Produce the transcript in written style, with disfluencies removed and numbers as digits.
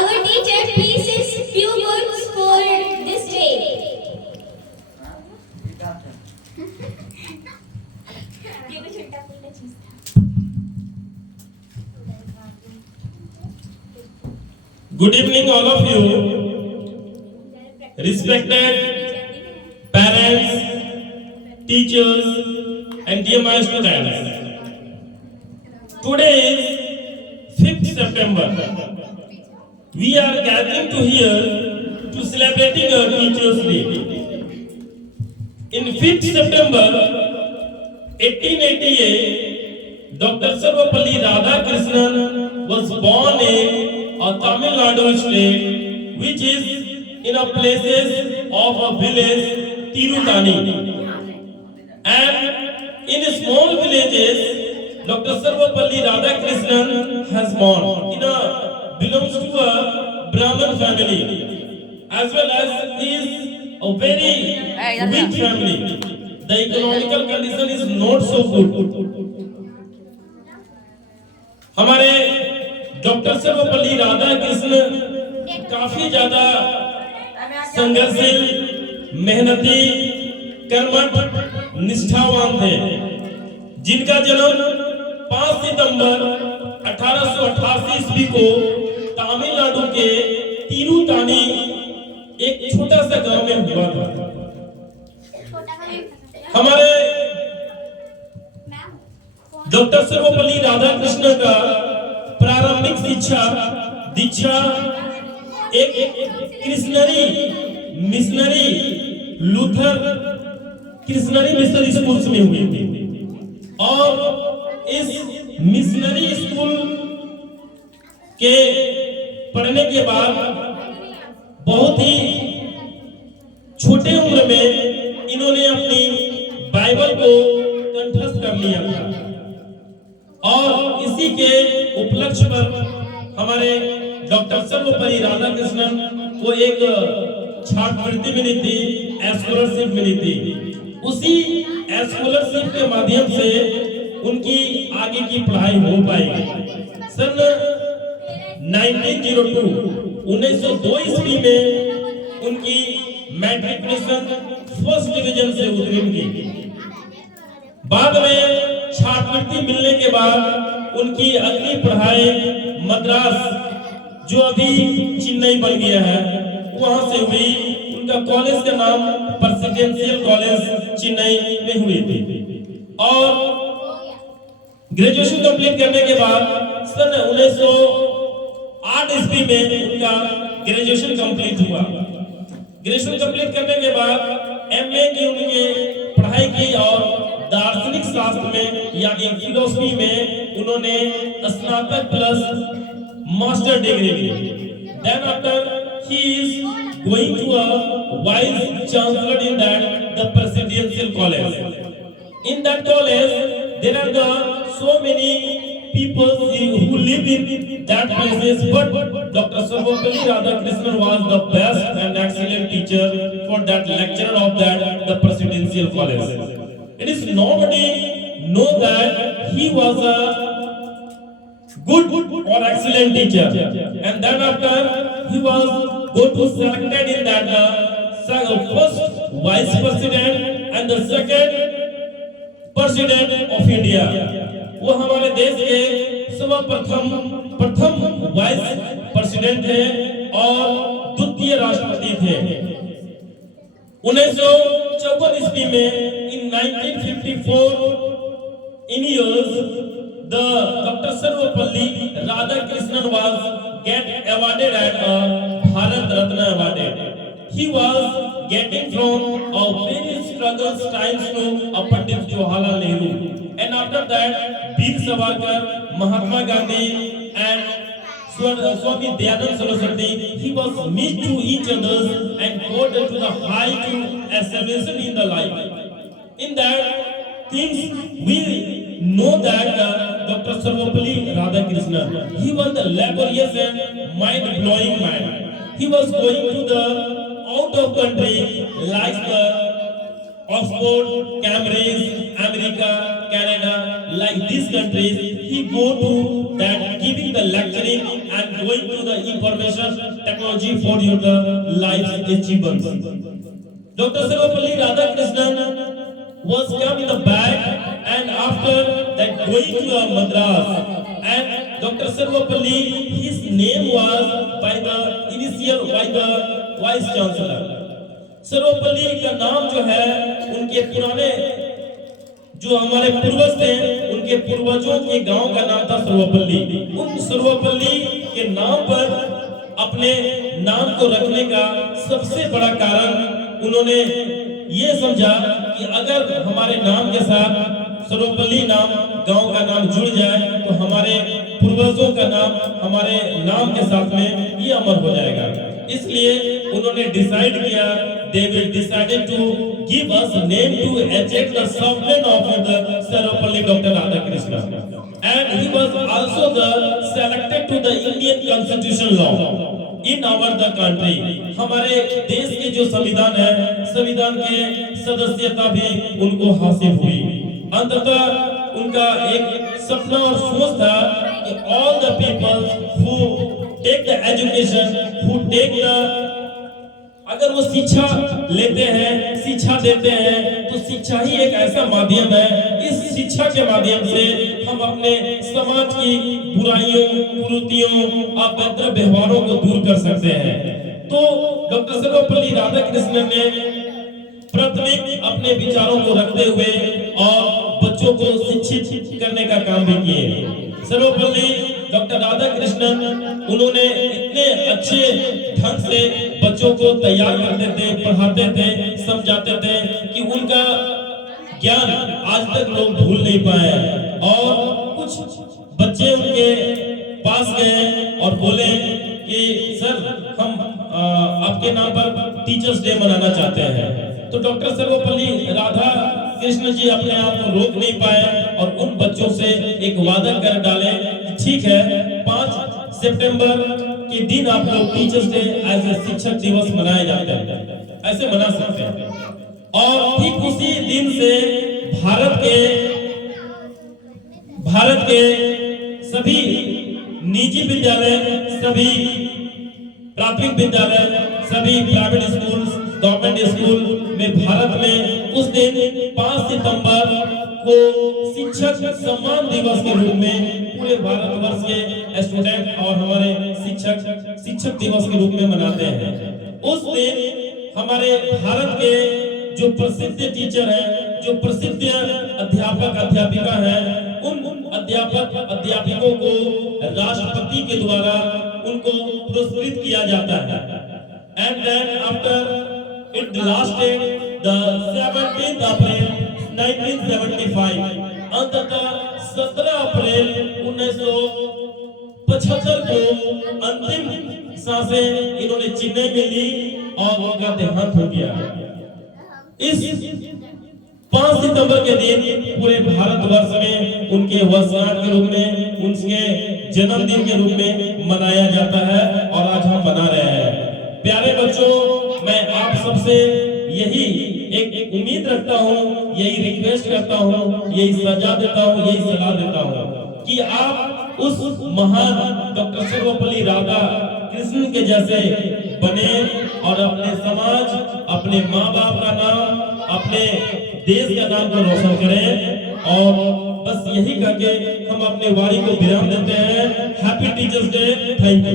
our teacher, please say few words for this day. Good evening, all of you, respected parents, teachers, and dear my students. Today is 5th September. We are gathering to here to celebrating our Teachers' Day. In 5th September 1888, Dr. Sarvapalli Radhakrishnan was born in a Tamil Nadu state, which is in a places of a village Tirutani. And in small villages, Dr. Sarvapalli Radhakrishnan has born. Belongs to a Brahmin family, as well as he is a very weak family. The economical condition is not so good. हमारे doctor Sarvepalli Radhakrishna काफी ज्यादा संघर्षशील, मेहनती, कर्मठ, निष्ठावान थे, जिनका जन्म 5 सितंबर 1888 ईस्वी को तमिलनाडु के तिरुतानी एक छोटा सा गांव में हुआ था। हमारे डॉक्टर सर्वपल्ली राधाकृष्ण का प्रारंभिक शिक्षा दीक्षा एक क्रिश्नरी मिशनरी लूथर क्रिश्नरी मिशनरी स्कूल में हुई थी, और इस मिशनरी स्कूल के पढ़ने के बाद बहुत ही छोटे उम्र में इन्होंने अपनी बाइबल को कंठस्थ कर लिया था, और इसी के उपलक्ष्य पर हमारे डॉक्टर सर्वपल्ली राधाकृष्णन को एक छात्रवृत्ति मिली थी, स्कॉलरशिप मिली थी। उसी स्कॉलरशिप के माध्यम से उनकी आगे की पढ़ाई हो पाई। सन 1902 ईस्वी में उनकी मैट्रिकुलेशन फर्स्ट डिवीजन से उत्तीर्ण की। बाद में छात्रवृत्ति मिलने के बाद उनकी अगली पढ़ाई मद्रास, जो अभी चेन्नई बन गया है, वहां से हुई। उनका कॉलेज का नाम प्रेसिडेंशियल कॉलेज चेन्नई में हुई थी, और ग्रेजुएशन कंप्लीट करने के बाद सन 1908 ईस्वी में उनका ग्रेजुएशन कंप्लीट हुआ। ग्रेजुएशन कंप्लीट करने के बाद एमए की उनकी पढ़ाई की, और दार्शनिक शास्त्र में यानी फिलोसफी में उन्होंने स्नातक प्लस मास्टर डिग्री ली। Then after he is going to a vice chancellor in that the presidential college. In that college there are so many people who live in that places, but Dr. Sarvapalli Radhakrishnan was the best and excellent teacher for that lecturer of that the presidential college. It is nobody know that he was a good or excellent teacher, and then after he was go to selected in that first vice president and the second president of India. वो हमारे देश के प्रथम vice president थे और द्वितीय राष्ट्रपति थे। 1954 ईस्वी में in 1954 in years the Dr. Sarvapalli Radhakrishnan was get awarded at Bharat Ratna award. He was getting from a very struggles times to Pandit Jawaharlal Nehru, and after that Veer Savarkar, Mahatma Gandhi and Swami Dayanand Saraswati, he was meet to each other and got to the high to ascension in the life. In that things we know that Dr. Sarvapalli Radhakrishnan, he was the laborious and mind-blowing man. He was going to the out of country like Oxford, Cambridge, America, Canada, like these countries. he go to that giving the lecturing and going to the information technology for your the life achievements. Dr. Sarvapalli Radhakrishnan was come in the back, and after that going to Madras, and Dr. Sarvapalli, his name was by the initial by the vice chancellor. Sarvepalli का नाम जो है उनके पुराने जो हमारे पूर्वज थे उनके पूर्वजों के गांव का नाम था सर्वपल्ली। उन सर्वपल्ली के नाम पर अपने नाम को रखने का सबसे बड़ा कारण उन्होंने ये समझा कि अगर हमारे नाम के साथ सर्वपल्ली नाम गांव का नाम जुड़ जाए तो हमारे पूर्वजों का नाम हमारे नाम के साथ में ये अमर हो जाएगा। इसलिए उन्होंने डिसाइड किया, they will decided to give us name to eject the sovereign of the Sarvapalli Dr. Radhakrishnan, and he was also the selected to the Indian Constitution law in our the country। हमारे देश के जो संविधान है, संविधान के सदस्यता भी उनको हासिल हुई। अंततः उनका एक सपना और सोच था कि all the people who take the education, who take the अगर वो शिक्षा लेते हैं, शिक्षा देते हैं, तो शिक्षा ही एक ऐसा माध्यम है, इस शिक्षा के माध्यम से हम अपने समाज की बुराइयों, कुरीतियों, अभद्र व्यवहारों को दूर कर सकते हैं। तो डॉक्टर सर्वपल्ली राधाकृष्णन ने प्राथमिक अपने विचारों को रखते हुए और बच्चों को शिक्षित करने का काम भी किए। सर्वपल्ली डॉक्टर राधाकृष्णन उन्होंने इतने अच्छे ढंग से बच्चों को तैयार करते थे, पढ़ाते थे, समझाते थे कि उनका ज्ञान आज तक लोग भूल नहीं पाए। और कुछ बच्चे उनके पास गए और बोले कि सर हम आपके नाम पर टीचर्स डे मनाना चाहते हैं। तो डॉक्टर सर्वपल्ली राधाकृष्णन जी अपने आप को रोक नहीं पाए और उन बच्चों से एक वादा कर डाले, ठीक है 5 सितंबर के दिन आप लोग टीचर्स डे एज ए शिक्षक दिवस मनाए जाते हैं, ऐसे मना सकते हैं। और ठीक उसी दिन से भारत के सभी निजी विद्यालय, सभी प्राथमिक विद्यालय, सभी प्राइवेट स्कूल, गवर्नमेंट स्कूल में भारत में उस दिन 5 सितंबर को शिक्षक सम्मान दिवस के रूप में पूरे भारतवर्ष के स्टूडेंट और हमारे शिक्षक दिवस के रूप में मनाते हैं। उस दिन हमारे भारत के जो प्रसिद्ध टीचर हैं, जो प्रसिद्ध अध्यापक अध्यापिका हैं, उन अध्यापकों को राष्ट्रपति के द्वारा उनको पुरस्कृत किया जाता है। And then after it lasted the 17th April 1975, अंततः 17 अप्रैल 1975 को अंतिम सांसें इन्होंने चेन्नई में ली और उनका देहांत हो गया। इस 5 सितंबर के दिन पूरे भारतवर्ष में उनके वर्षगांठ के रूप में, उनके जन्मदिन के रूप में मनाया जाता है और आज हम मना रहे हैं। प्यारे बच्चों, मैं आप सबसे यही एक उम्मीद रखता हूँ, यही रिक्वेस्ट करता हूँ, यही सजा देता हूँ, यही सलाह देता हूँ कि आप उस महान डॉक्टर सर्वपल्ली राधाकृष्णन के जैसे बने और अपने समाज, अपने माँ बाप का नाम, अपने देश का नाम को रोशन करें। और बस यही करके हम अपने वाणी को विराम देते हैं। Happy teachers day. Thank you.